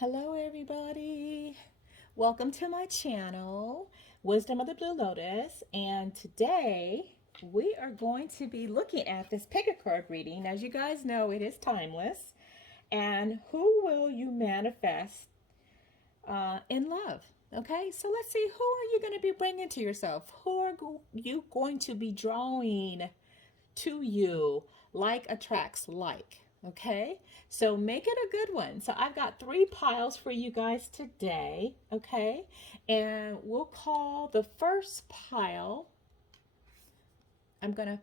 Hello everybody, welcome to my channel, Wisdom of the Blue Lotus, and today we are going to be looking at this pick a card reading. As you guys know, it is timeless. And who will you manifest in love? Okay, so let's see, who are you going to be bringing to yourself? Who are you going to be drawing to you? Like attracts like. Okay, so make it a good one. So I've got 3 piles for you guys today. Okay, and we'll call the first pile, I'm gonna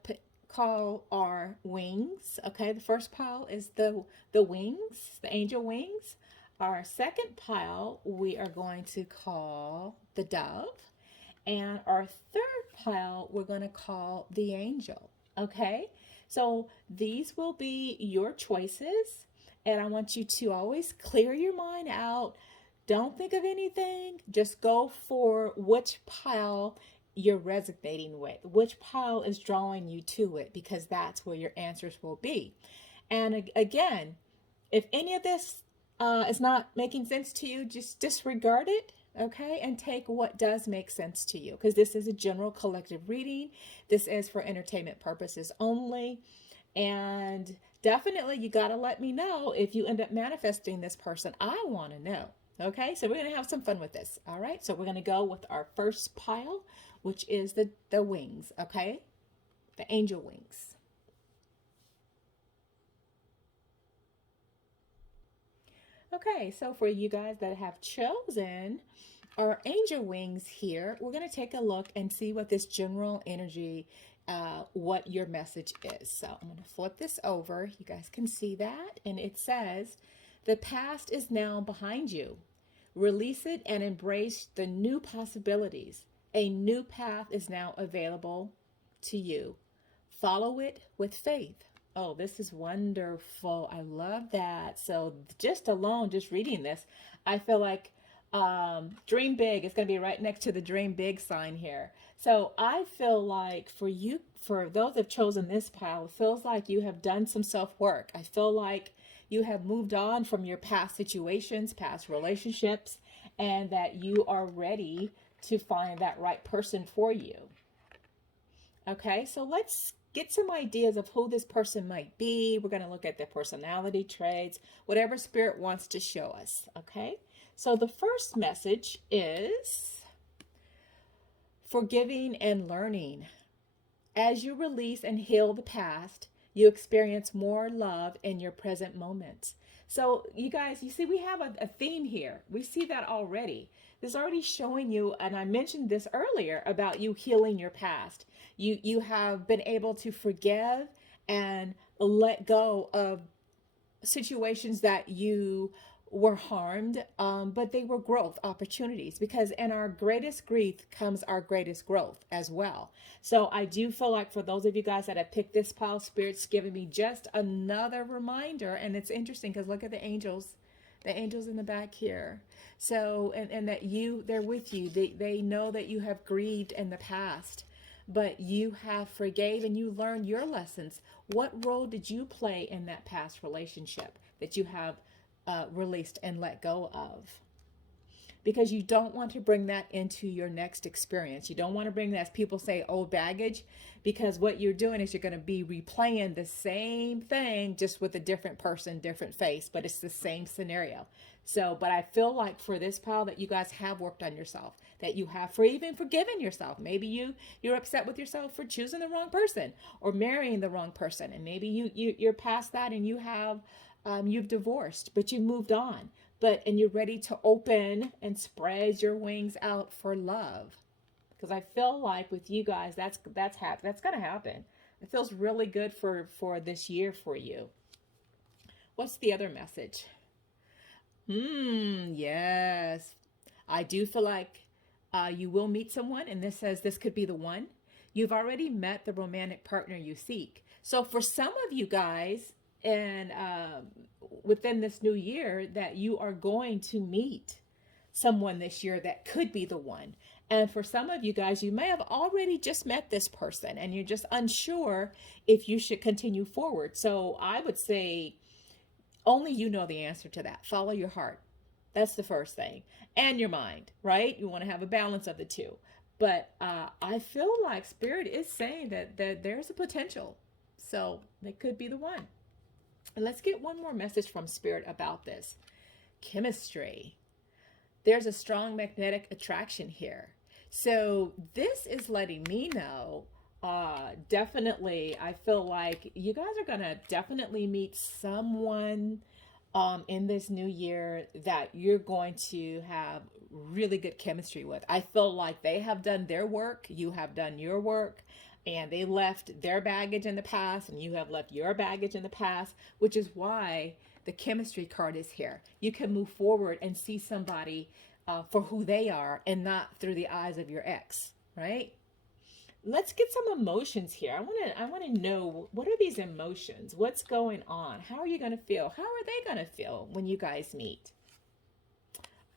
call our wings. Okay, the first pile is the wings, the angel wings. Our second pile we are going to call the dove, and our third pile we're going to call the angel. Okay, so these will be your choices, and I want you to always clear your mind out. Don't think of anything, just go for which pile you're resonating with, which pile is drawing you to it, because that's where your answers will be. And again, if any of this is not making sense to you, just disregard it, okay, and take what does make sense to you, because this is a general collective reading. This is for entertainment purposes only. And definitely you got to let me know if you end up manifesting this person. I want to know. Okay, so we're going to have some fun with this. All right, so we're going to go with our first pile, which is the wings. Okay, the angel wings. Okay, so for you guys that have chosen our angel wings here, we're going to take a look and see what this general energy, what your message is. So I'm going to flip this over. You guys can see that. And it says, the past is now behind you. Release it and embrace the new possibilities. A new path is now available to you. Follow it with faith. Oh, this is wonderful. I love that. So just alone, just reading this, I feel like dream big is going to be right next to the dream big sign here. So I feel like for you, for those that have chosen this pile, it feels like you have done some self-work. I feel like you have moved on from your past situations, past relationships, and that you are ready to find that right person for you. Okay, so let's get some ideas of who this person might be. We're going to look at their personality traits, whatever spirit wants to show us. Okay, so the first message is forgiving and learning. As you release and heal the past, you experience more love in your present moments. So you guys, you see, we have a theme here. We see that already. This is already showing you, and I mentioned this earlier about you healing your past. You have been able to forgive and let go of situations that you were harmed, but they were growth opportunities, because in our greatest grief comes our greatest growth as well. So I do feel like for those of you guys that have picked this pile, Spirit's giving me just another reminder. And it's interesting because look at the angels in the back here. So, and that they're with you. They know that you have grieved in the past, but you have forgave and you learned your lessons. What role did you play in that past relationship that you have released and let go of? Because you don't want to bring that into your next experience. You don't want to bring that, as people say, old baggage, because what you're doing is you're going to be replaying the same thing, just with a different person, different face, but it's the same scenario. So, but I feel like for this pile that you guys have worked on yourself, that you have even forgiven yourself. Maybe you're upset with yourself for choosing the wrong person or marrying the wrong person, and maybe you're past that and you have you've divorced, but you moved on. And you're ready to open and spread your wings out for love, because I feel like with you guys that's gonna happen. It feels really good for this year for you. What's the other message? Yes, I do feel like you will meet someone, and this says this could be the one. You've already met the romantic partner you seek. So for some of you guys, and within this new year, that you are going to meet someone this year that could be the one. And for some of you guys, you may have already just met this person and you're just unsure if you should continue forward. So I would say only you know the answer to that. Follow your heart. That's the first thing. And your mind, right? You want to have a balance of the two. But I feel like Spirit is saying that there's a potential. So they could be the one. And let's get one more message from Spirit about this. Chemistry. There's a strong magnetic attraction here. So this is letting me know, definitely, I feel like you guys are going to definitely meet someone in this new year that you're going to have really good chemistry with. I feel like they have done their work, you have done your work, and they left their baggage in the past, and you have left your baggage in the past, which is why the chemistry card is here. You can move forward and see somebody for who they are and not through the eyes of your ex, right? Let's get some emotions here. I want to know, what are these emotions? What's going on? How are you going to feel? How are they going to feel when you guys meet?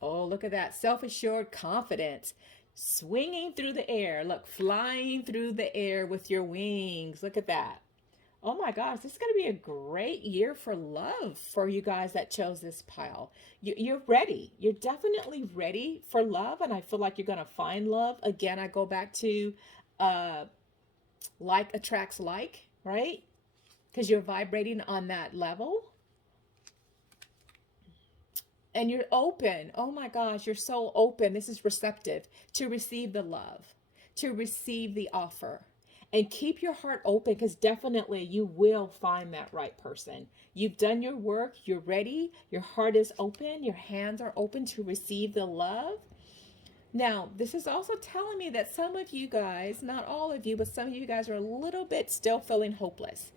Oh, look at that. Self-assured confidence. Swinging through the air. Look, flying through the air with your wings. Look at that. Oh my gosh, this is going to be a great year for love for you guys that chose this pile. You're ready. You're definitely ready for love, and I feel like you're going to find love. Again, I go back to like attracts like, right? Because you're vibrating on that level. And you're open. Oh my gosh, you're so open. This is receptive to receive the love, to receive the offer. And keep your heart open, because definitely you will find that right person. You've done your work. You're ready. Your heart is open. Your hands are open to receive the love. Now, this is also telling me that some of you guys, not all of you, but some of you guys are a little bit still feeling hopeless.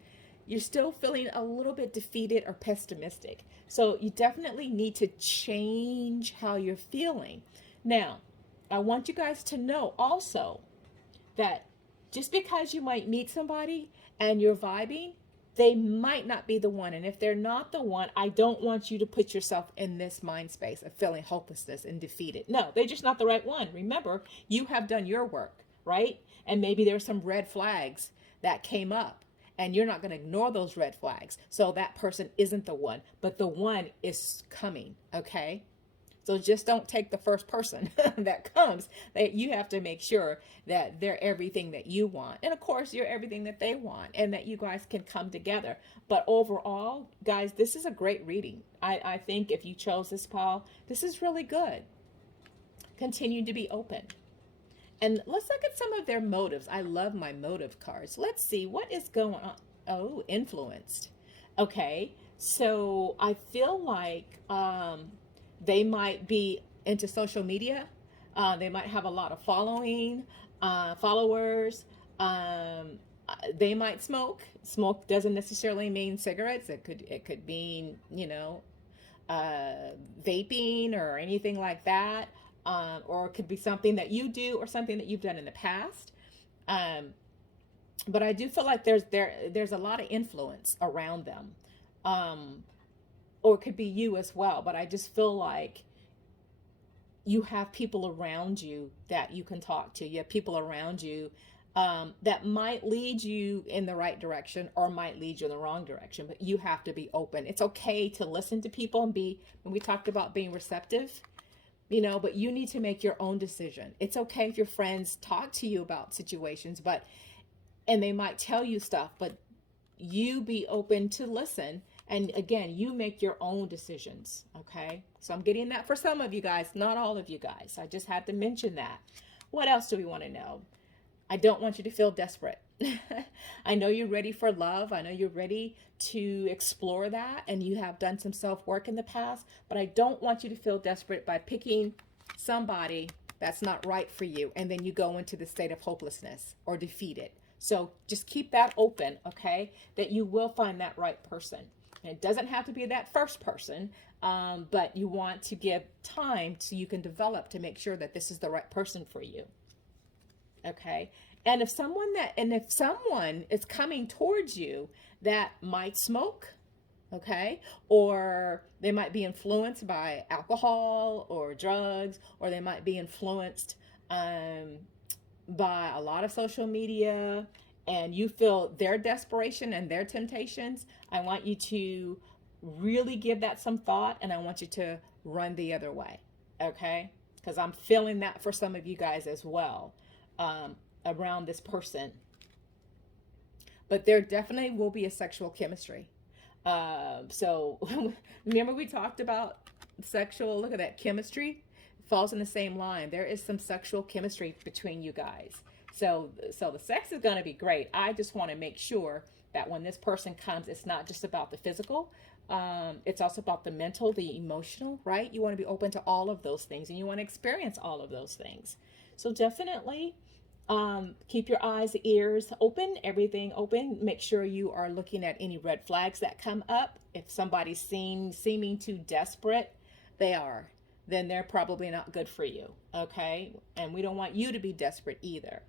You're still feeling a little bit defeated or pessimistic. So you definitely need to change how you're feeling. Now, I want you guys to know also that just because you might meet somebody and you're vibing, they might not be the one. And if they're not the one, I don't want you to put yourself in this mind space of feeling hopelessness and defeated. No, they're just not the right one. Remember, you have done your work, right? And maybe there's some red flags that came up, and you're not going to ignore those red flags. So that person isn't the one, but the one is coming, okay? So just don't take the first person that comes. That you have to make sure that they're everything that you want. And of course, you're everything that they want, and that you guys can come together. But overall, guys, this is a great reading. I think if you chose this pile, this is really good. Continue to be open. And let's look at some of their motives. I love my motive cards. Let's see what is going on. Oh, influenced. Okay, so I feel like they might be into social media. They might have a lot of followers. They might smoke. Smoke doesn't necessarily mean cigarettes. It could mean, vaping or anything like that. Or it could be something that you do or something that you've done in the past. But I do feel like there's a lot of influence around them. Or it could be you as well. But I just feel like you have people around you that you can talk to. You have people around you that might lead you in the right direction or might lead you in the wrong direction. But you have to be open. It's okay to listen to people and when we talked about being receptive, but you need to make your own decision. It's okay if your friends talk to you about situations, and they might tell you stuff, but you be open to listen. And again, you make your own decisions, okay? So I'm getting that for some of you guys, not all of you guys. I just had to mention that. What else do we want to know? I don't want you to feel desperate. I know you're ready for love. I know you're ready to explore that, and you have done some self-work in the past, but I don't want you to feel desperate by picking somebody that's not right for you, and then you go into the state of hopelessness or defeated. So just keep that open, okay? That you will find that right person. And it doesn't have to be that first person, but you want to give time so you can develop to make sure that this is the right person for you. Okay. And if someone is coming towards you that might smoke, okay, or they might be influenced by alcohol or drugs, or they might be influenced by a lot of social media, and you feel their desperation and their temptations, I want you to really give that some thought, and I want you to run the other way, okay? Because I'm feeling that for some of you guys as well, around this person. But there definitely will be a sexual chemistry. So remember we talked about sexual, look at that, chemistry falls in the same line. There is some sexual chemistry between you guys. So the sex is going to be great. I just want to make sure that when this person comes, it's not just about the physical. It's also about the mental, the emotional, right? You want to be open to all of those things, and you want to experience all of those things. So definitely keep your eyes, ears open, everything open. Make sure you are looking at any red flags that come up. If somebody's seeming too desperate, then they're probably not good for you, okay? And we don't want you to be desperate either.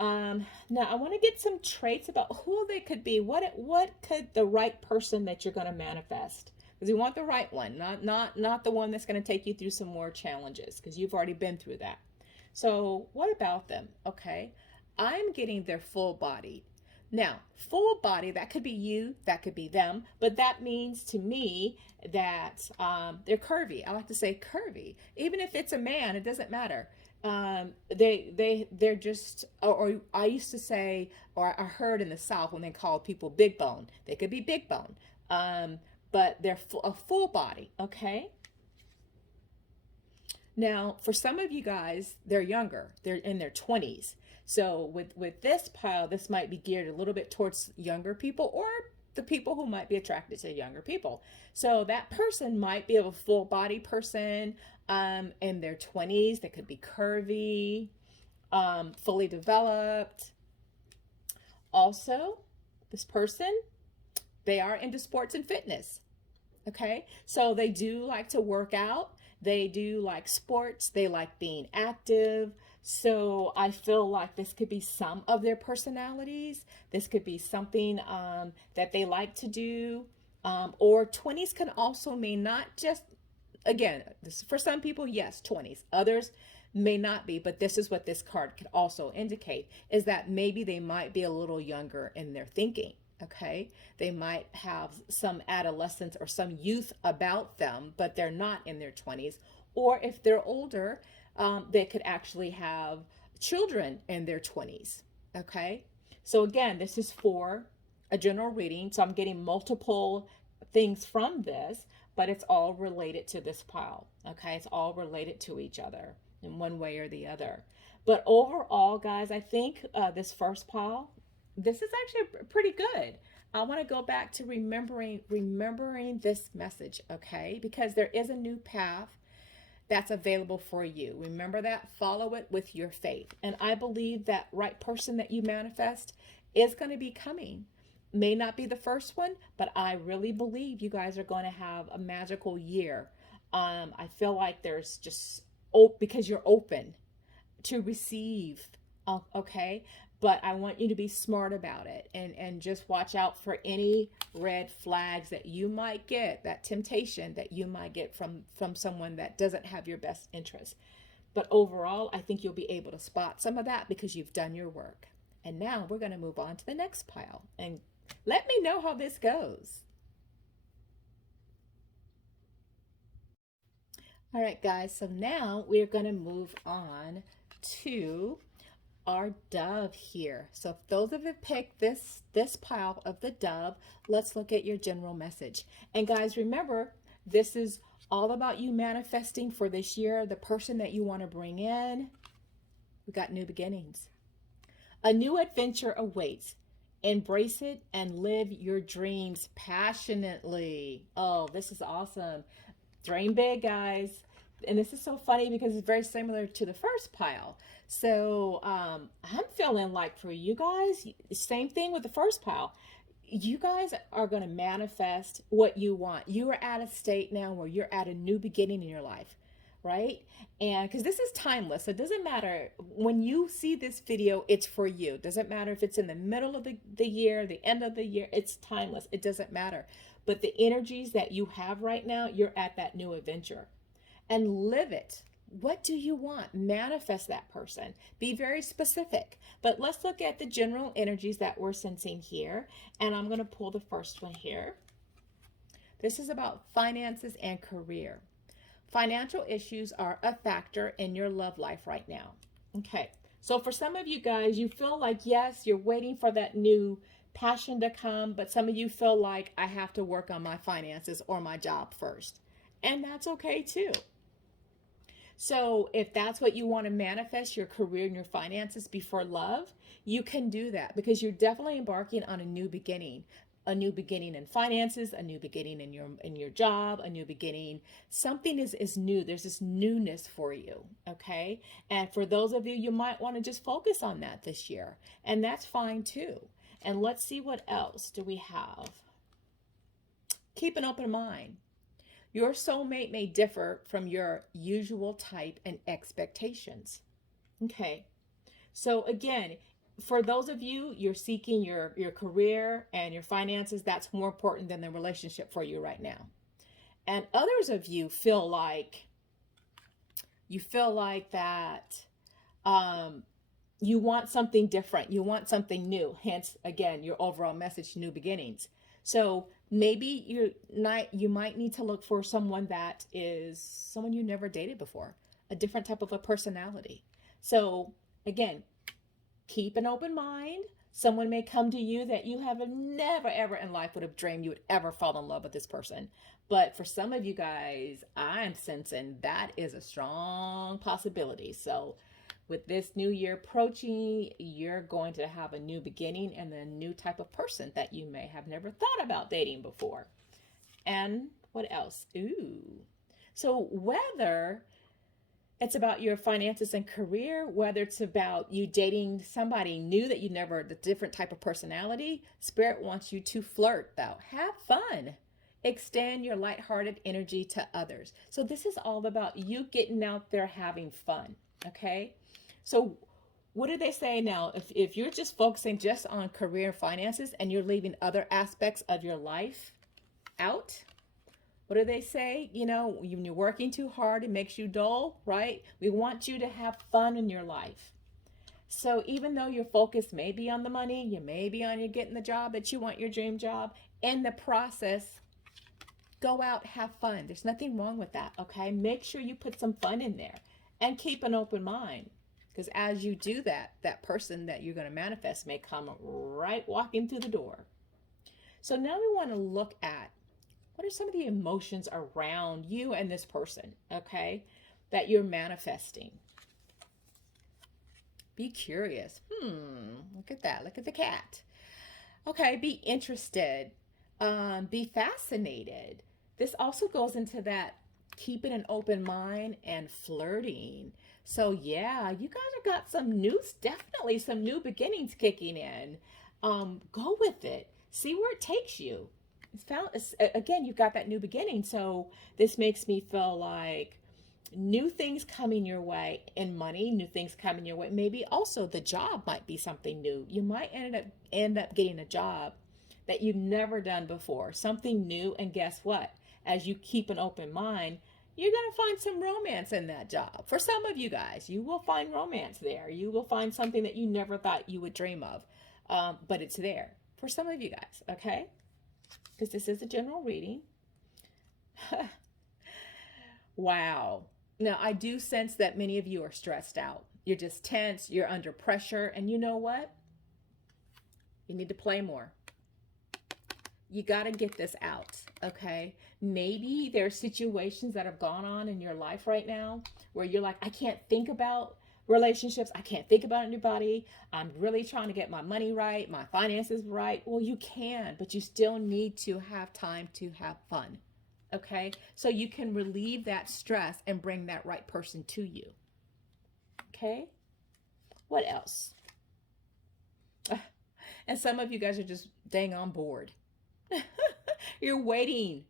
Now I want to get some traits about who they could be. What could the right person that you're going to manifest? Because you want the right one, not the one that's going to take you through some more challenges, because you've already been through that. So what about them? Okay, I'm getting their full body. Now, full body, that could be you, that could be them, but that means to me that they're curvy. I like to say curvy. Even if it's a man, it doesn't matter. They're just, or I used to say, or I heard in the South when they called people big bone, they could be big bone, but they're a full body, okay? Now, for some of you guys, they're younger, they're in their 20s. So with this pile, this might be geared a little bit towards younger people, or the people who might be attracted to younger people. So that person might be a full body person in their 20s. They could be curvy, fully developed. Also, this person, they are into sports and fitness. Okay, so they do like to work out. They do like sports. They like being active. So I feel like this could be some of their personalities. This could be something that they like to do. Or 20s can also mean not just, again, this, for some people, yes, 20s. Others may not be, but this is what this card could also indicate, is that maybe they might be a little younger in their thinking. Okay, they might have some adolescence or some youth about them, but they're not in their 20s. Or if they're older, they could actually have children in their 20s. Okay, so again, this is for a general reading, so I'm getting multiple things from this, but it's all related to this pile. Okay, it's all related to each other in one way or the other. But overall, guys, I think this first pile, this is actually pretty good. I want to go back to remembering this message, okay? Because there is a new path that's available for you. Remember that, follow it with your faith. And I believe that right person that you manifest is going to be coming. May not be the first one, but I really believe you guys are going to have a magical year. I feel like there's just, because you're open to receive, okay? But I want you to be smart about it, and just watch out for any red flags that you might get, that temptation that you might get from someone that doesn't have your best interest. But overall, I think you'll be able to spot some of that because you've done your work. And now we're going to move on to the next pile, and let me know how this goes. All right, guys, so now we're going to move on to our dove here. So if those of you picked this pile of the dove, let's look at your general message. And guys, remember, this is all about you manifesting for this year, the person that you want to bring in. We got new beginnings. A new adventure awaits. Embrace it and live your dreams passionately. Oh, this is awesome. Dream big, guys. And this is so funny because it's very similar to the first pile. So I'm feeling like for you guys, same thing with the first pile. You guys are going to manifest what you want. You are at a state now where you're at a new beginning in your life, right? And because this is timeless, it doesn't matter when you see this video, it's for you. It doesn't matter if it's in the middle of the year, the end of the year, it's timeless. It doesn't matter. But the energies that you have right now, you're at that new adventure. And live it. What do you want? Manifest that person. Be very specific. But let's look at the general energies that we're sensing here. And I'm going to pull the first one here. This is about finances and career. Financial issues are a factor in your love life right now. Okay. So for some of you guys, you feel like, yes, you're waiting for that new passion to come, but some of you feel like I have to work on my finances or my job first. And that's okay too. So if that's what you want to manifest, your career and your finances before love, you can do that because you're definitely embarking on a new beginning. A new beginning in finances, a new beginning in your job, a new beginning. Something is new. There's this newness for you, okay? And for those of you, you might want to just focus on that this year, and that's fine too. And let's see what else do we have. Keep an open mind. Your soulmate may differ from your usual type and expectations. Okay. So again, for those of you, you're seeking your career and your finances, that's more important than the relationship for you right now. And others of you feel like that you want something different. You want something new. Hence, again, your overall message, new beginnings. So maybe you might need to look for someone that is someone you never dated before, a different type of a personality. So again, keep an open mind. Someone may come to you that you have never ever in life would have dreamed you would ever fall in love with this person. But for some of you guys, I'm sensing that is a strong possibility. So with this new year approaching, you're going to have a new beginning and a new type of person that you may have never thought about dating before. And what else? Ooh. So whether it's about your finances and career, whether it's about you dating somebody new that you never, the different type of personality, Spirit wants you to flirt though. Have fun. Extend your lighthearted energy to others. So this is all about you getting out there having fun. Okay. So what do they say now? If you're just focusing just on career and finances and you're leaving other aspects of your life out, what do they say? You know, when you're working too hard, it makes you dull, right? We want you to have fun in your life. So even though your focus may be on the money, you may be on you getting the job that you want, your dream job, in the process, go out, have fun. There's nothing wrong with that, okay? Make sure you put some fun in there and keep an open mind. Because as you do that, that person that you're going to manifest may come right walking through the door. So now we want to look at what are some of the emotions around you and this person, okay, that you're manifesting. Be curious. Look at that. Look at the cat. Okay, be interested. Be fascinated. This also goes into that keeping an open mind and flirting. So yeah, you guys have got definitely some new beginnings kicking in. Go with it. See where it takes you. Again, you've got that new beginning. So this makes me feel like new things coming your way in money, new things coming your way. Maybe also the job might be something new. You might end up getting a job that you've never done before, something new. And guess what? As you keep an open mind, you're going to find some romance in that job. For some of you guys, you will find romance there. You will find something that you never thought you would dream of, but it's there for some of you guys, okay? Because this is a general reading. Wow. Now, I do sense that many of you are stressed out. You're just tense. You're under pressure. And you know what? You need to play more. You got to get this out, okay? Maybe there are situations that have gone on in your life right now where you're like, I can't think about relationships. I can't think about anybody. I'm really trying to get my money right, my finances right. Well, you can, but you still need to have time to have fun, okay? So you can relieve that stress and bring that right person to you, okay? What else? And some of you guys are just dang on bored. You're waiting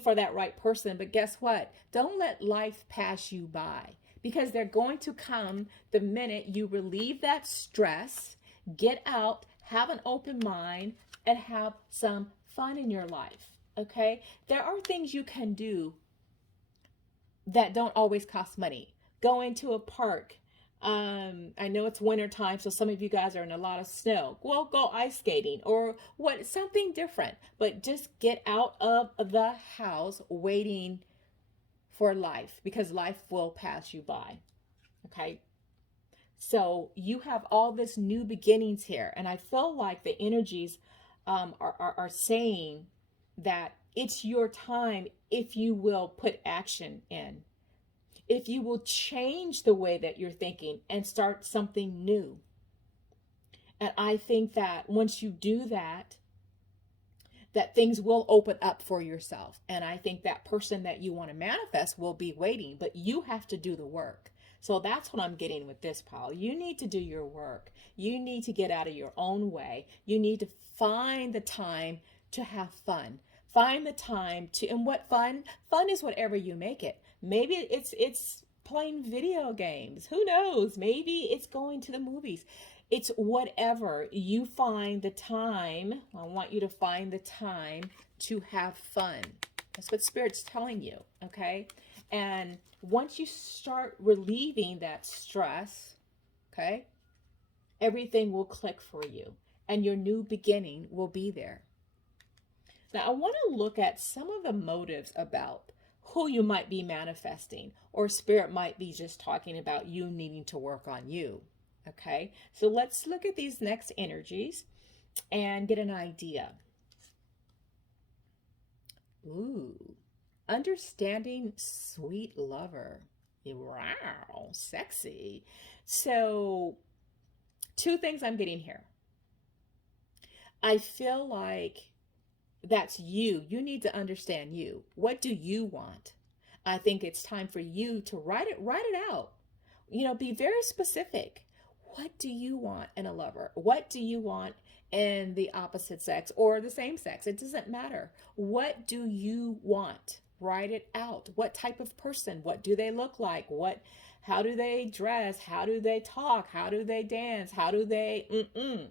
for that right person, but guess what? Don't let life pass you by, because they're going to come the minute you relieve that stress, get out, have an open mind, and have some fun in your life, okay? There are things you can do that don't always cost money. Going to a park, I know it's winter time, so some of you guys are in a lot of snow. Well, go ice skating or what, something different. But just get out of the house waiting for life, because life will pass you by. Okay. So you have all this new beginnings here. And I feel like the energies are saying that it's your time if you will put action in, if you will change the way that you're thinking and start something new. And I think that once you do that, that things will open up for yourself. And I think that person that you want to manifest will be waiting, but you have to do the work. So that's what I'm getting with this pile. You need to do your work. You need to get out of your own way. You need to find the time to have fun. Find the time to, and what fun? Fun is whatever you make it. Maybe it's playing video games. Who knows? Maybe it's going to the movies. It's whatever you find the time. I want you to find the time to have fun. That's what Spirit's telling you, okay? And once you start relieving that stress, okay, everything will click for you and your new beginning will be there. Now, I want to look at some of the motives about who you might be manifesting, or Spirit might be just talking about you needing to work on you. Okay, so let's look at these next energies and get an idea. Ooh, understanding sweet lover. Wow, sexy. So, two things I'm getting here. I feel like that's you. You need to understand you. What do you want? I think it's time for you to write it out. You know, be very specific. What do you want in a lover? What do you want in the opposite sex or the same sex? It doesn't matter. What do you want? Write it out. What type of person? What do they look like? How do they dress? How do they talk? How do they dance? How do they,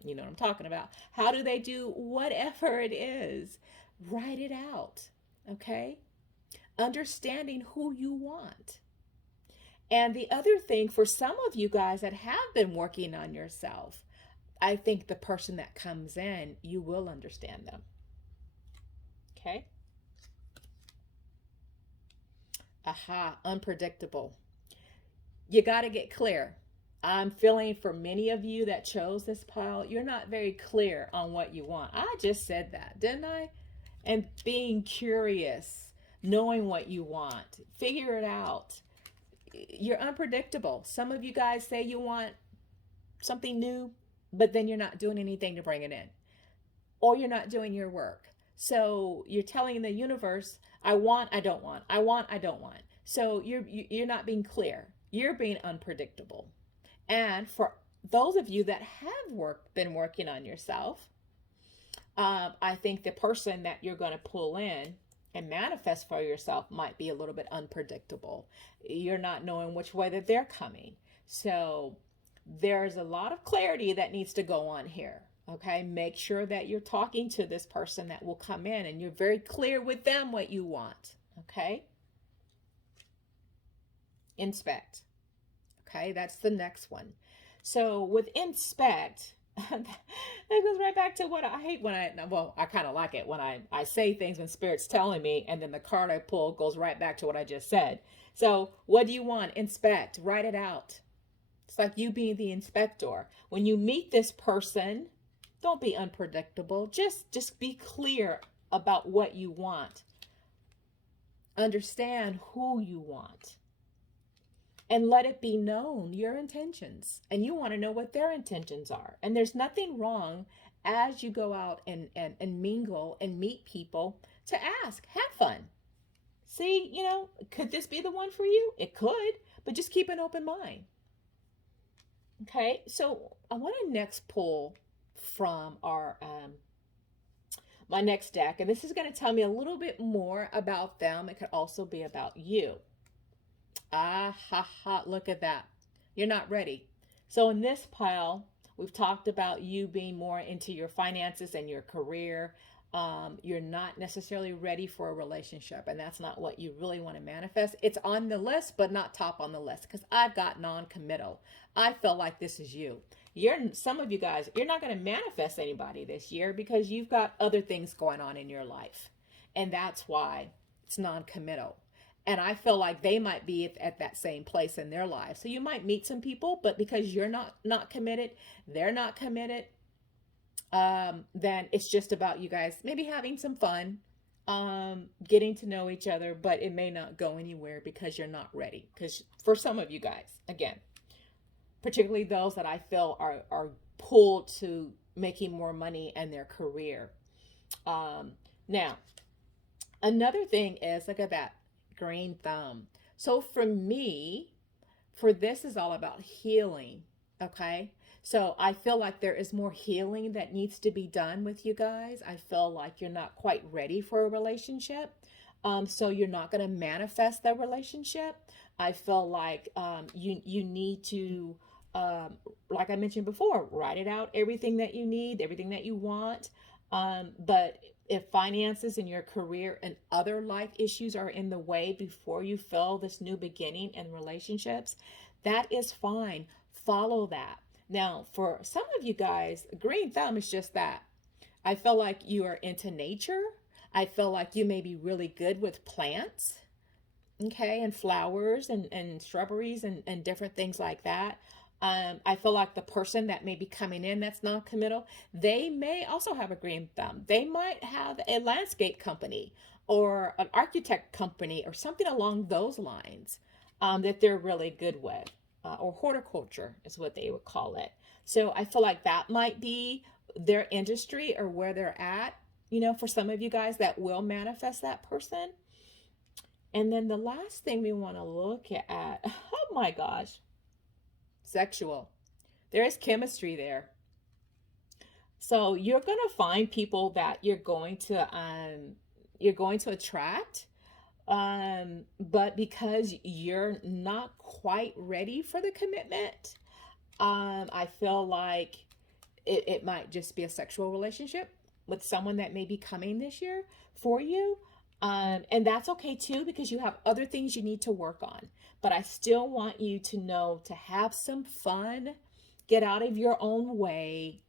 you know what I'm talking about? How do they do whatever it is? Write it out, okay? Understanding who you want. And the other thing, for some of you guys that have been working on yourself, I think the person that comes in, you will understand them. Okay? Aha, unpredictable. You got to get clear. I'm feeling for many of you that chose this pile, you're not very clear on what you want. I just said that, didn't I? And being curious, knowing what you want, figure it out. You're unpredictable. Some of you guys say you want something new, but then you're not doing anything to bring it in, or you're not doing your work. So you're telling the universe, I want, I don't want, I want, I don't want. So you're not being clear. You're being unpredictable. And for those of you that have been working on yourself, I think the person that you're going to pull in and manifest for yourself might be a little bit unpredictable. You're not knowing which way that they're coming. So there's a lot of clarity that needs to go on here. Okay, make sure that you're talking to this person that will come in and you're very clear with them what you want. Okay, inspect. Okay, that's the next one. So with inspect, that goes right back to what I hate when I kind of like it when I say things when Spirit's telling me, and then the card I pull goes right back to what I just said. So what do you want? Inspect, write it out. It's like you being the inspector. When you meet this person, don't be unpredictable. Just be clear about what you want. Understand who you want. And let it be known your intentions. And you want to know what their intentions are. And there's nothing wrong as you go out and mingle and meet people to ask. Have fun. See, you know, could this be the one for you? It could, but just keep an open mind. Okay, so I want to next pull from our my next deck. And this is going to tell me a little bit more about them. It could also be about you. Ah, ha, ha, look at that. You're not ready. So in this pile, we've talked about you being more into your finances and your career. You're not necessarily ready for a relationship, and that's not what you really want to manifest. It's on the list, but not top on the list, because I've got non-committal. I feel like this is you. Some of you guys, you're not going to manifest anybody this year because you've got other things going on in your life, and that's why it's non-committal. And I feel like they might be at that same place in their life. So you might meet some people, but because you're not committed, they're not committed, then it's just about you guys maybe having some fun, getting to know each other, but it may not go anywhere because you're not ready. Because for some of you guys, again, particularly those that I feel are pulled to making more money in their career. Now, another thing is, look at that green thumb. So for me, for this is all about healing. Okay. So I feel like there is more healing that needs to be done with you guys. I feel like you're not quite ready for a relationship. So you're not going to manifest that relationship. I feel like you need to, like I mentioned before, write it out, everything that you need, everything that you want. But if finances in your career and other life issues are in the way before you feel this new beginning in relationships, that is fine. Follow that. Now, for some of you guys, green thumb is just that. I feel like you are into nature. I feel like you may be really good with plants, okay, and flowers and shrubberies and different things like that. I feel like the person that may be coming in that's non-committal, they may also have a green thumb. They might have a landscape company or an architect company or something along those lines, that they're really good with. Or horticulture is what they would call it. So I feel like that might be their industry or where they're at, for some of you guys that will manifest that person. And then the last thing we want to look at, oh my gosh, sexual. There is chemistry there. So you're going to find people that you're going to attract. But because you're not quite ready for the commitment, I feel like it might just be a sexual relationship with someone that may be coming this year for you. And that's okay too, because you have other things you need to work on. But I still want you to know to have some fun, get out of your own way,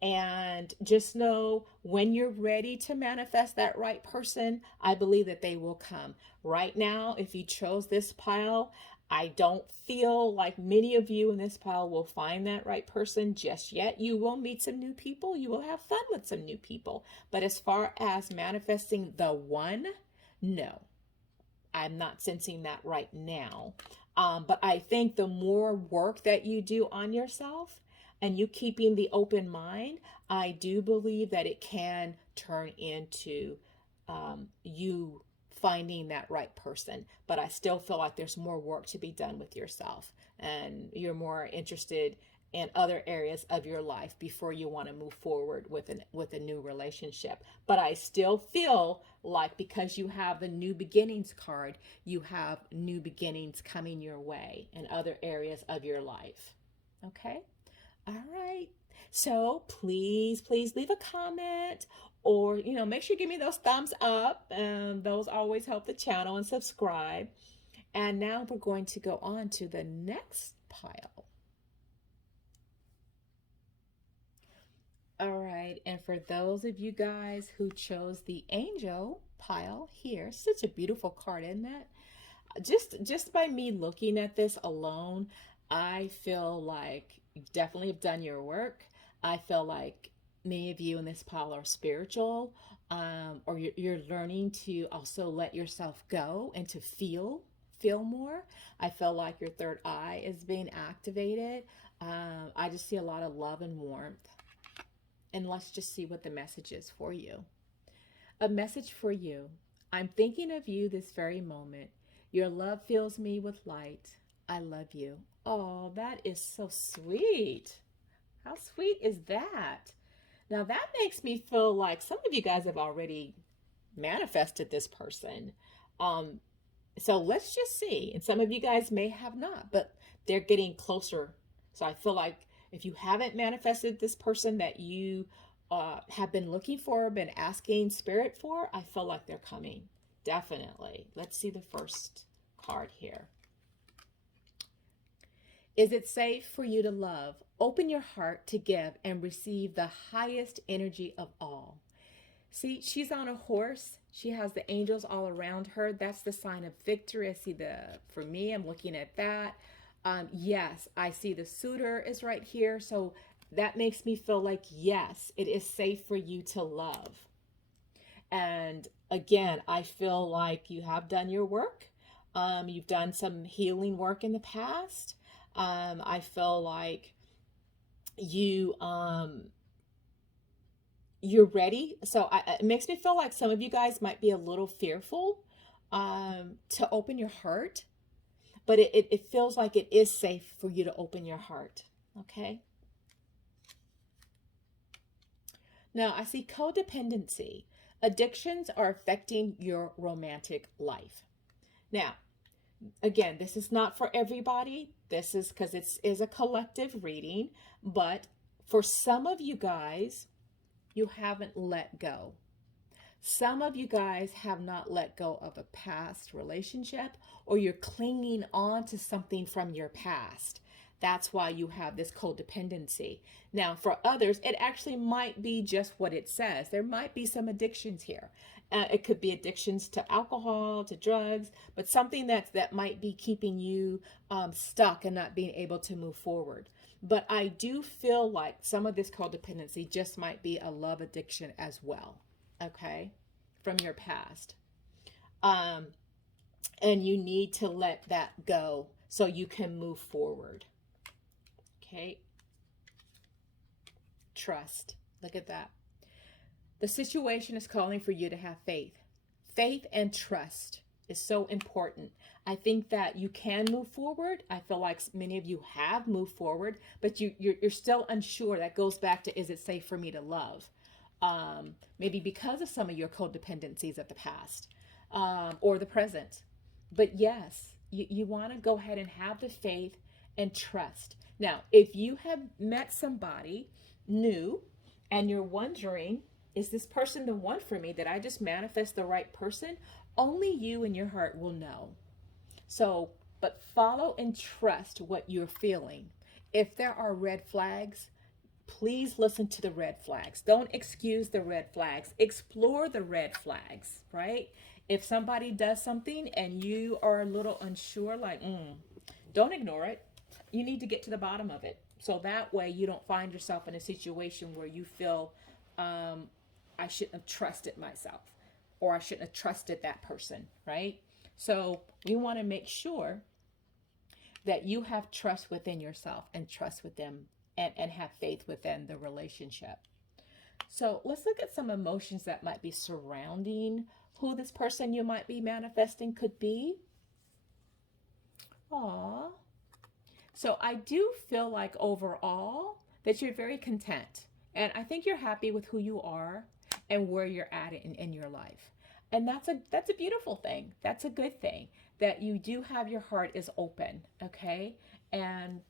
and just know when you're ready to manifest that right person, I believe that they will come. Right now, if you chose this pile, I don't feel like many of you in this pile will find that right person just yet. You will meet some new people. You will have fun with some new people. But as far as manifesting the one, no, I'm not sensing that right now. But I think the more work that you do on yourself, and you keeping the open mind, I do believe that it can turn into you finding that right person. But I still feel like there's more work to be done with yourself, and you're more interested in other areas of your life before you want to move forward with a new relationship. But I still feel like because you have the new beginnings card, you have new beginnings coming your way in other areas of your life. Okay? All right. So please leave a comment, or, make sure you give me those thumbs up. Those always help the channel, and subscribe. And now we're going to go on to the next pile. All right. And for those of you guys who chose the angel pile here, such a beautiful card, isn't it? Just by me looking at this alone, I feel like you definitely have done your work. I feel like many of you in this pile are spiritual, or you're learning to also let yourself go and to feel more. I feel like your third eye is being activated. I just see a lot of love and warmth. And let's just see what the message is for you. A message for you. I'm thinking of you this very moment. Your love fills me with light. I love you. Oh, that is so sweet. How sweet is that? Now that makes me feel like some of you guys have already manifested this person. So let's just see. And some of you guys may have not, but they're getting closer. So I feel like if you haven't manifested this person that you have been looking for, been asking spirit for, I feel like they're coming. Definitely. Let's see the first card here. Is it safe for you to love? Open your heart to give and receive the highest energy of all. See, she's on a horse. She has the angels all around her. That's the sign of victory. I see for me, I'm looking at that. Yes, I see the suitor is right here. So that makes me feel like, yes, it is safe for you to love. And again, I feel like you have done your work. You've done some healing work in the past. I feel like you you're ready. So it makes me feel like some of you guys might be a little fearful to open your heart, but it feels like it is safe for you to open your heart. Okay. Now I see codependency. Addictions are affecting your romantic life. Now, again, this is not for everybody. This is because it is a collective reading, but for some of you guys, you haven't let go. Some of you guys have not let go of a past relationship, or you're clinging on to something from your past. That's why you have this codependency. Now, for others, it actually might be just what it says. There might be some addictions here. It could be addictions to alcohol, to drugs, but something that might be keeping you stuck and not being able to move forward. But I do feel like some of this codependency just might be a love addiction as well, okay, from your past. And you need to let that go so you can move forward. Okay. Trust. Look at that. The situation is calling for you to have faith. Faith and trust is so important. I think that you can move forward. I feel like many of you have moved forward, but you're still unsure. That goes back to, is it safe for me to love? Maybe because of some of your codependencies of the past or the present. But yes, you want to go ahead and have the faith and trust. Now, if you have met somebody new and you're wondering, is this person the one for me? Did I just manifest the right person? Only you in your heart will know. So, but follow and trust what you're feeling. If there are red flags, please listen to the red flags. Don't excuse the red flags. Explore the red flags, right? If somebody does something and you are a little unsure, like, don't ignore it. You need to get to the bottom of it. So that way you don't find yourself in a situation where you feel, I shouldn't have trusted myself, or I shouldn't have trusted that person, right? So we want to make sure that you have trust within yourself and trust with them, and have faith within the relationship. So let's look at some emotions that might be surrounding who this person you might be manifesting could be. Aww. So I do feel like overall that you're very content. And I think you're happy with who you are and where you're at in your life. And that's a beautiful thing. That's a good thing, that you do have your heart is open, okay? And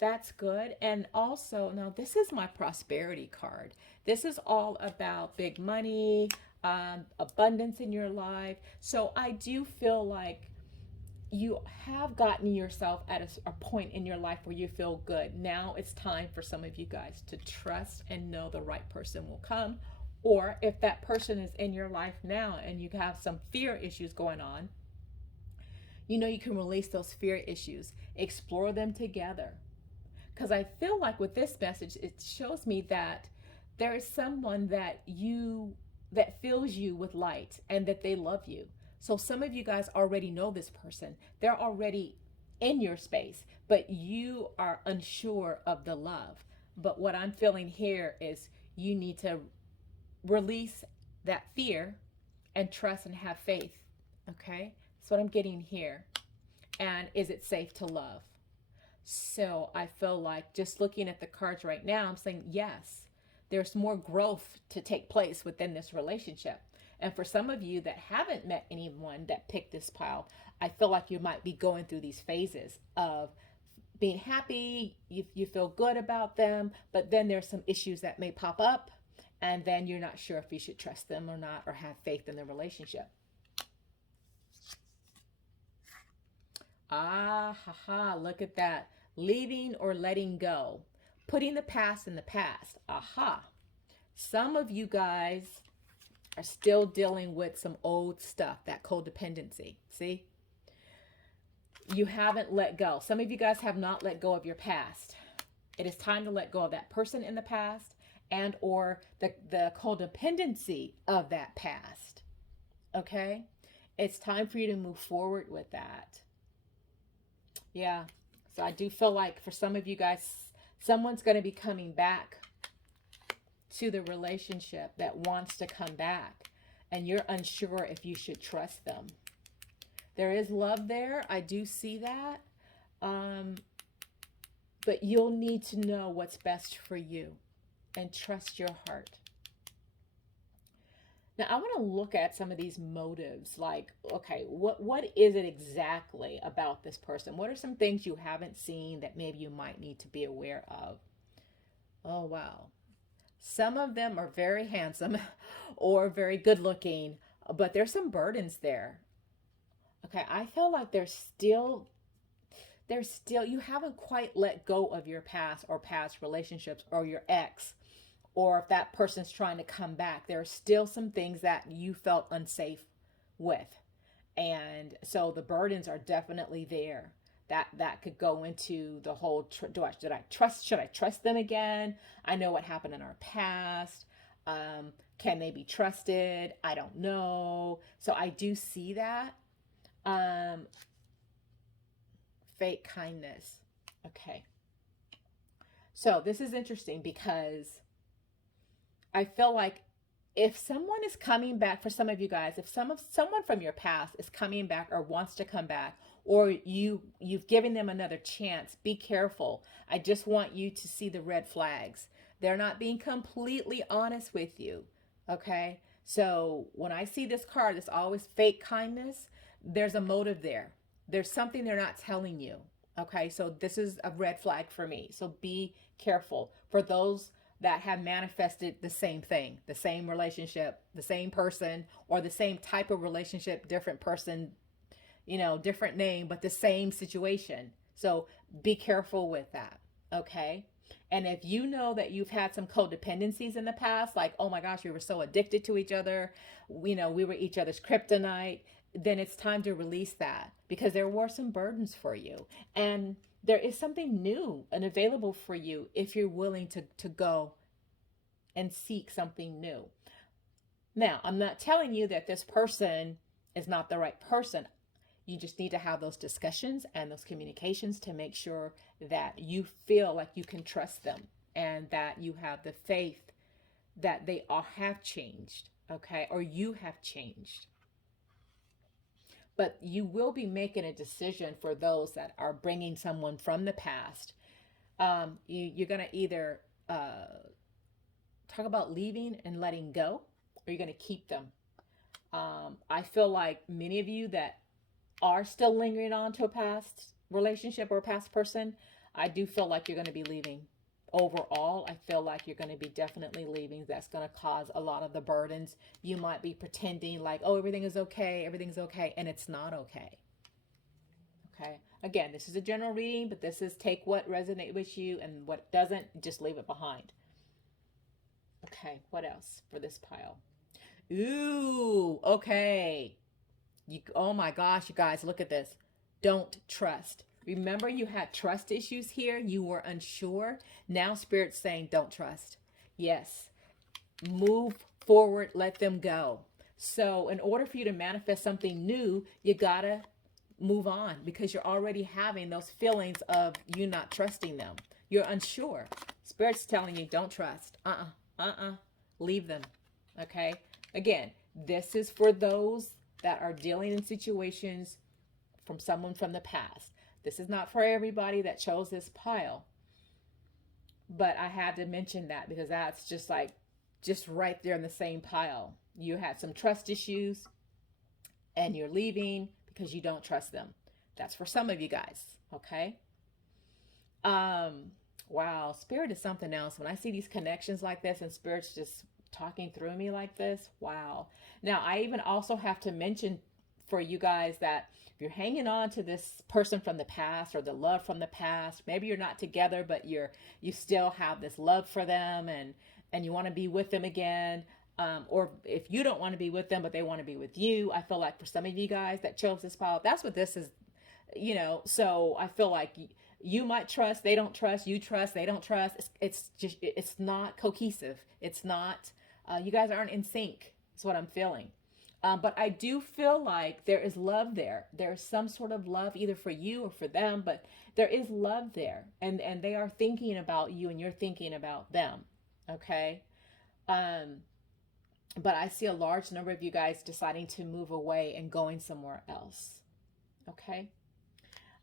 that's good. And also, now this is my prosperity card. This is all about big money, abundance in your life. So I do feel like you have gotten yourself at a point in your life where you feel good. Now it's time for some of you guys to trust and know the right person will come. Or if that person is in your life now and you have some fear issues going on, you know, you can release those fear issues, explore them together. Because I feel like with this message, it shows me that there is someone that fills you with light and that they love you. So some of you guys already know this person. They're already in your space, but you are unsure of the love. But what I'm feeling here is you need to release that fear and trust and have faith. Okay? That's what I'm getting here. And is it safe to love? So I feel like just looking at the cards right now, I'm saying, yes, there's more growth to take place within this relationship. And for some of you that haven't met anyone that picked this pile, I feel like you might be going through these phases of being happy, you feel good about them, but then there's some issues that may pop up And then you're not sure if you should trust them or not, or have faith in the relationship. Ah, ha, ha, look at that. Leaving or letting go. Putting the past in the past. Aha. Some of you guys are still dealing with some old stuff, that codependency. See? You haven't let go. Some of you guys have not let go of your past. It is time to let go of that person in the past and or the codependency of that past. Okay? It's time for you to move forward with that. Yeah. So I do feel like for some of you guys, someone's going to be coming back to the relationship that wants to come back, and you're unsure if you should trust them. There is love there. I do see that. But you'll need to know what's best for you and trust your heart. Now, I want to look at some of these motives. Like, okay, what is it exactly about this person? What are some things you haven't seen that maybe you might need to be aware of? Oh, wow. Some of them are very handsome or very good looking, but there's some burdens there. Okay, I feel like there's still, you haven't quite let go of your past or past relationships or your ex, or if that person's trying to come back, there are still some things that you felt unsafe with. And so the burdens are definitely there. That could go into the whole, should I trust them again? I know what happened in our past. Can they be trusted? I don't know. So I do see that. Fake kindness. Okay. So this is interesting because I feel like if someone is coming back, for some of you guys, if someone from your past is coming back or wants to come back, or you've given them another chance, be careful. I just want you to see the red flags. They're not being completely honest with you. Okay? So when I see this card, it's always fake kindness. There's a motive there. There's something they're not telling you. Okay? So this is a red flag for me. So be careful. For those that have manifested the same thing, the same relationship, the same person, or the same type of relationship, different person, different name, but the same situation. So be careful with that. Okay. And if you know that you've had some codependencies in the past, like, oh my gosh, we were so addicted to each other, we were each other's kryptonite, then it's time to release that, because there were some burdens for you. And there is something new and available for you if you're willing to go and seek something new. Now, I'm not telling you that this person is not the right person. You just need to have those discussions and those communications to make sure that you feel like you can trust them and that you have the faith that they all have changed, okay? Or you have changed. But you will be making a decision for those that are bringing someone from the past. You're going to either talk about leaving and letting go, or you're going to keep them. I feel like many of you that are still lingering on to a past relationship or a past person, I do feel like you're going to be leaving. Overall, I feel like you're going to be definitely leaving. That's going to cause a lot of the burdens. You might be pretending like, oh, everything's okay, and it's not okay. Okay. Again, this is a general reading, but this is take what resonates with you, and what doesn't, just leave it behind. Okay, what else for this pile? Ooh, okay. Oh my gosh, you guys, look at this. Don't trust. Remember, you had trust issues here. You were unsure. Now Spirit's saying don't trust. Yes. Move forward. Let them go. So in order for you to manifest something new, you got to move on, because you're already having those feelings of you not trusting them. You're unsure. Spirit's telling you don't trust. Leave them. Okay. Again, this is for those that are dealing in situations from someone from the past. This is not for everybody that chose this pile. But I had to mention that because that's just right there in the same pile. You had some trust issues and you're leaving because you don't trust them. That's for some of you guys. Okay. Wow. Spirit is something else. When I see these connections like this and Spirit's just talking through me like this. Wow. Now, I even also have to mention for you guys that if you're hanging on to this person from the past or the love from the past, maybe you're not together, but you still have this love for them, and you want to be with them again. Or if you don't want to be with them, but they want to be with you, I feel like for some of you guys that chose this pile, that's what this is, you know. So I feel like you might trust, they don't trust, you trust, they don't trust. It's just, it's not cohesive. It's not, you guys aren't in sync. That's what I'm feeling. But I do feel like there is love there. There's some sort of love either for you or for them, but there is love there. And they are thinking about you and you're thinking about them. Okay. But I see a large number of you guys deciding to move away and going somewhere else. Okay.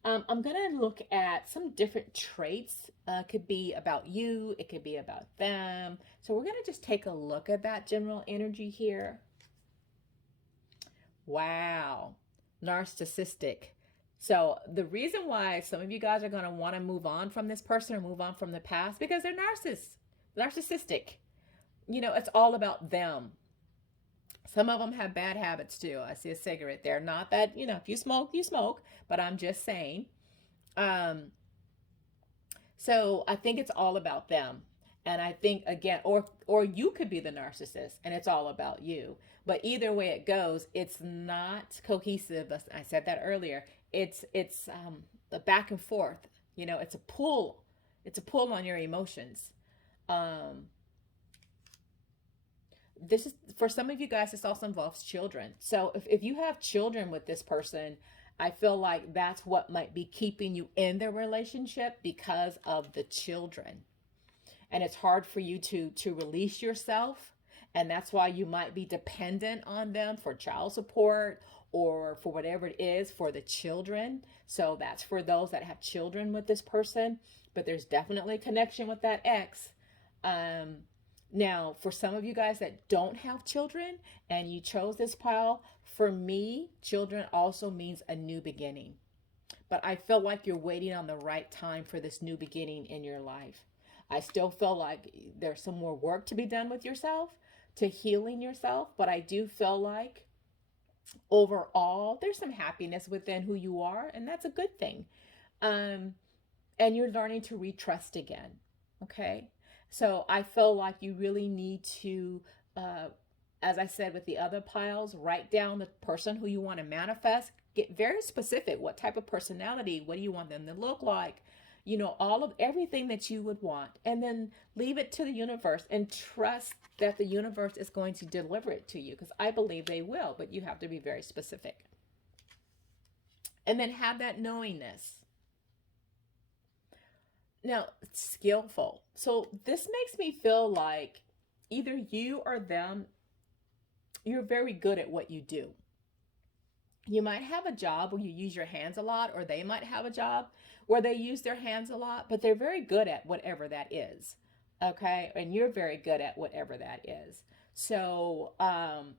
I'm going to look at some different traits. Could be about you. It could be about them. So we're going to just take a look at that general energy here. Wow. Narcissistic. So the reason why some of you guys are going to want to move on from this person or move on from the past, because they're narcissistic. You know, it's all about them. Some of them have bad habits too. I see a cigarette there. Not that, you know, if you smoke, you smoke, but I'm just saying. So I think it's all about them. And I think again, or you could be the narcissist and it's all about you. But either way it goes, it's not cohesive. I said that earlier. It's the back and forth. You know, it's a pull. It's a pull on your emotions. This is, for some of you guys, this also involves children. So if you have children with this person, I feel like that's what might be keeping you in the relationship, because of the children. And it's hard for you to release yourself. And that's why you might be dependent on them for child support or for whatever it is for the children. So that's for those that have children with this person. But there's definitely a connection with that ex. Now, for some of you guys that don't have children and you chose this pile, for me, children also means a new beginning. But I feel like you're waiting on the right time for this new beginning in your life. I still feel like there's some more work to be done with yourself, to healing yourself, but I do feel like overall there's some happiness within who you are, and that's a good thing. And you're learning to retrust again. Okay. So I feel like you really need to, as I said with the other piles, write down the person who you want to manifest. Get very specific. What type of personality? What do you want them to look like? You know, all of everything that you would want. And then leave it to the universe and trust that the universe is going to deliver it to you, because I believe they will, but you have to be very specific. And then have that knowingness. Now, skillful. So this makes me feel like either you or them, you're very good at what you do. You might have a job where you use your hands a lot, or they might have a job where they use their hands a lot, but they're very good at whatever that is. Okay. And you're very good at whatever that is. So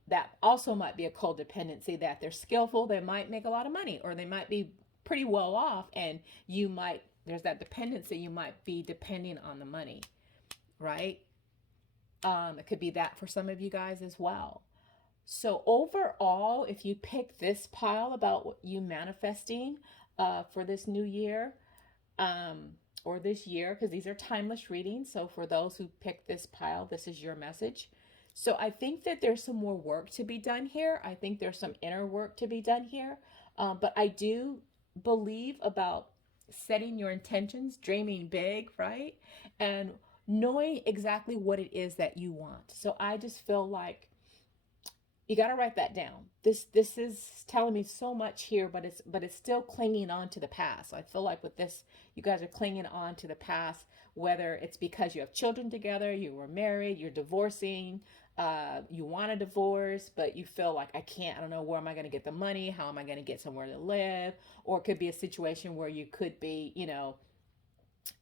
that also might be a codependency, that they're skillful. They might make a lot of money, or they might be pretty well off, and you might, there's that dependency. You might be depending on the money, right? It could be that for some of you guys as well. So overall, if you pick this pile about what you manifesting for this new year, or this year, because these are timeless readings. So for those who pick this pile, this is your message. So I think that there's some more work to be done here. I think there's some inner work to be done here. But I do believe about setting your intentions, dreaming big, right? And knowing exactly what it is that you want. So I just feel like you got to write that down. This is telling me so much here, but it's still clinging on to the past. So I feel like with this, you guys are clinging on to the past, whether it's because you have children together, you were married, you're divorcing, you want a divorce, but you feel like, I don't know, where am I going to get the money? How am I going to get somewhere to live? Or it could be a situation where you could be, you know,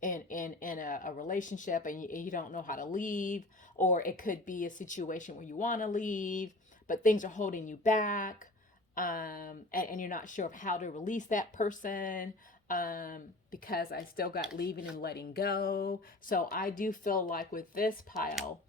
in a relationship and you don't know how to leave. Or it could be a situation where you want to leave, but things are holding you back. And you're not sure of how to release that person. Because I still got leaving and letting go. So I do feel like with this pile,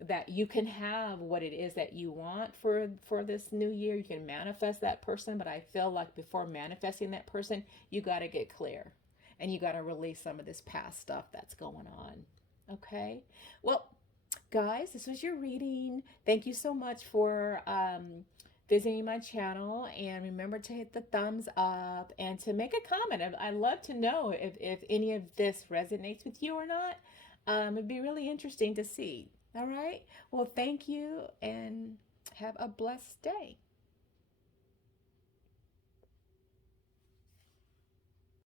that you can have what it is that you want for this new year. You can manifest that person, but I feel like before manifesting that person, you got to get clear and you got to release some of this past stuff that's going on. Okay? Well, guys, this was your reading. Thank you so much for visiting my channel, and remember to hit the thumbs up and to make a comment. I'd love to know if any of this resonates with you or not. It'd be really interesting to see. All right. Well, thank you and have a blessed day.